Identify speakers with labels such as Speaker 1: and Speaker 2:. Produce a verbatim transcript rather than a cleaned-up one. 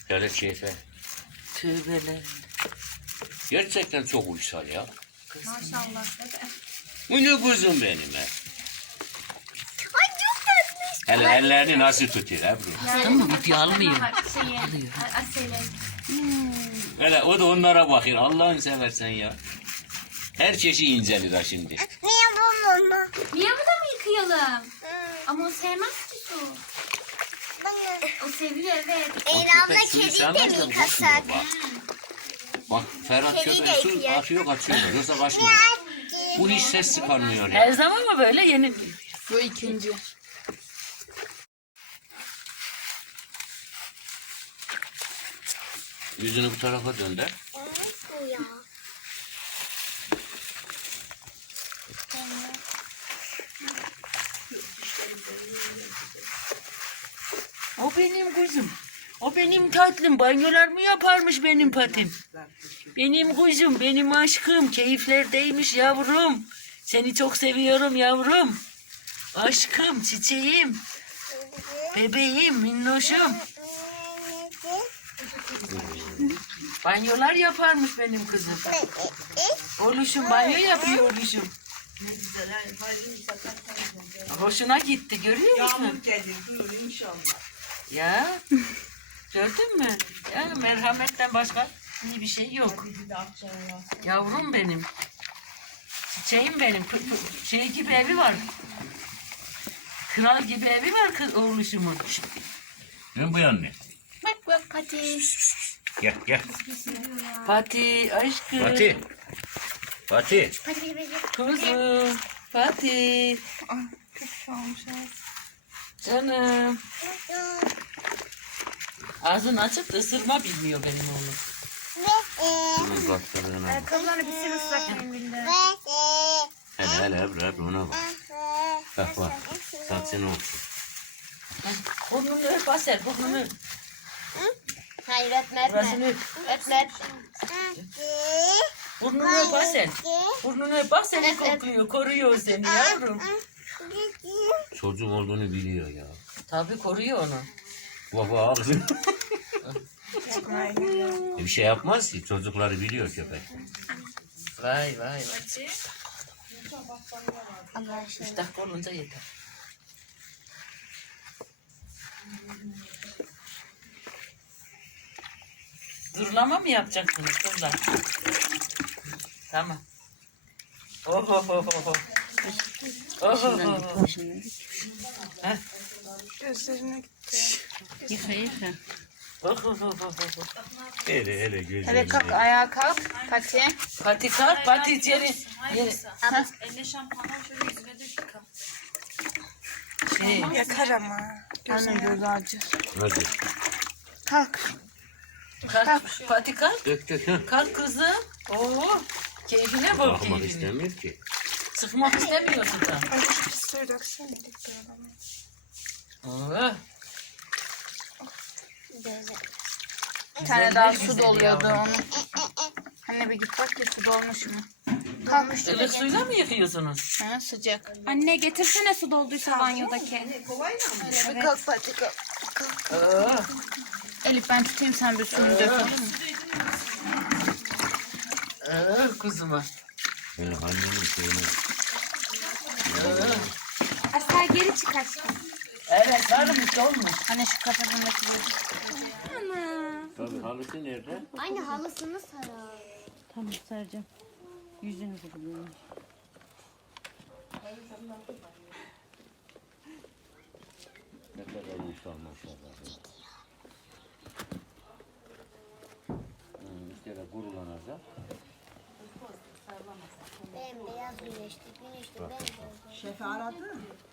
Speaker 1: Hele keyfe.
Speaker 2: Tövbeler.
Speaker 1: Gerçekten çok uysal ya.
Speaker 3: Maşallah.
Speaker 1: Bu ne kuzum benim he.
Speaker 4: Ay çok tatlı.
Speaker 1: Hele ellerini nasıl tutuyor ha bu?
Speaker 2: Ama video almıyor.
Speaker 3: Şeyi, Aseli.
Speaker 1: Hele o da onlara bakıyor. Allah'ını seversen ya. Her çeşit incelir ha şimdi.
Speaker 4: Niye bu mama?
Speaker 3: Miyav'ı da mı yıkayalım? Ama o sevmez ki su.
Speaker 4: Bana.
Speaker 3: O seviyor evet.
Speaker 4: Eylül abla
Speaker 1: köpek suyu
Speaker 4: kediyi de
Speaker 1: sevmez de
Speaker 4: mi
Speaker 1: bu suyu
Speaker 4: yıkasak?
Speaker 1: bak. Bak Ferhat
Speaker 4: Kedi
Speaker 1: köpek
Speaker 4: de
Speaker 1: su
Speaker 4: yıkıyor.
Speaker 1: atıyor kaçıyor. Yoksa kaçmıyor. Bu hiç ses çıkarmıyor ya.
Speaker 2: Her zaman mı böyle yeni? Bu ikinci.
Speaker 1: Yüzünü bu tarafa dönder.
Speaker 4: Bu ya.
Speaker 2: O benim kuzum. O benim tatlım. Banyolar mı yaparmış benim patim? Benim kuzum, benim aşkım. Keyiflerdeymiş yavrum. Seni çok seviyorum yavrum. Aşkım, çiçeğim, bebeğim, minnoşum. Banyolar yaparmış benim kızım. Oluşum banyo yapıyor oluşum. Hoşuna gitti görüyor musun?
Speaker 5: Yağmur gelir, dur inşallah.
Speaker 2: Ya gördün mü? Ya merhametten başka iyi bir şey yok. Yavrum benim. Çiçeğim benim. P- p- Şey gibi evi var. Kral gibi evi var kız oğluşumun.
Speaker 1: Dön bu yanına.
Speaker 3: Bak bak Pati.
Speaker 1: Gel gel.
Speaker 2: Fatih aşkım.
Speaker 1: Fatih. Fatih.
Speaker 4: Hadi bir
Speaker 2: Kuzum. Fatih. Canım. Ağzını açıp da ısırma bilmiyor benim oğlum.
Speaker 1: Dur bakalım.
Speaker 3: Ayakkabılarını bir sil ıslak mendille.
Speaker 1: Hele hele Ebru Ebru ona bak. Bak bak. Saçını olsun.
Speaker 2: Burnunu öp Asel burnunu.
Speaker 4: Hayır öpme
Speaker 2: Burasını
Speaker 4: öpme.
Speaker 2: öp.
Speaker 4: Öpme.
Speaker 2: Burnunu öp Asel. Burnunu öp Asel kokluyor. Koruyor seni yavrum.
Speaker 1: Çocuk olduğunu biliyor ya.
Speaker 2: Tabii koruyor onu.
Speaker 1: Baba ağzını. Bir şey yapmaz ki. Çocukları biliyor köpek.
Speaker 2: Vay vay vay. Üç dakika olunca yeter. Zurlama mı yapacaksınız? Zurla. Tamam. Oh oh oh oh. Oh oh oh. Heh.
Speaker 5: Gözlerine gitti.
Speaker 2: Yıka yıka. Oh oh oh oh oh.
Speaker 1: Hele hele gözünü.
Speaker 5: Hadi kalk, ayağa kalk. Pati.
Speaker 2: Pati kalk, pati içeri. Yeri.
Speaker 3: Elle şampuanla şöyle yüzüne de yıka.
Speaker 2: Şey,
Speaker 5: Yakar ama. Gözüm göz acı.
Speaker 1: Hadi.
Speaker 5: Kalk.
Speaker 2: kalk, pati kalk.
Speaker 1: Dök dök. Ha.
Speaker 2: Kalk kızım. Oo, keyfine bak
Speaker 1: Bakmak
Speaker 2: keyfine.
Speaker 1: istemiyor ki.
Speaker 2: Sıkmak istemiyorsun da.
Speaker 5: Ay şu pis suyu döksene. Dik duralım.
Speaker 2: Oo.
Speaker 5: Bir tane daha su
Speaker 2: güzel
Speaker 5: doluyordu
Speaker 2: yavrum.
Speaker 5: onu. Anne bir git bak ya su dolmuş mu? Kalk.
Speaker 2: Ilık suyla mı yıkıyorsunuz?
Speaker 5: Ha, sıcak.
Speaker 3: Anne getirsene su dolduysa banyodaki.
Speaker 5: Öyle bir kalk Pati kalk.
Speaker 2: Oo.
Speaker 5: Elif ben tutayım sen bir suyunu dök olur mu?
Speaker 2: Oo, kuzuma.
Speaker 1: Hele annenin şeyini.
Speaker 2: Oo.
Speaker 3: Asel geri çık aşkım.
Speaker 2: Evet, sarılmış olmuş.
Speaker 5: Anne şu kafasındaki bu.
Speaker 1: Tabii halısı nerede?
Speaker 4: Aynı halısını sarar.
Speaker 6: Tamam saracağım. Yüzünü buluyorum.
Speaker 1: Ne kadar uysal maşallah. Hmm, işte de gurulanacak.
Speaker 4: Bembeyaz güneşli güneşli bembeyaz.
Speaker 5: Şefi aradı.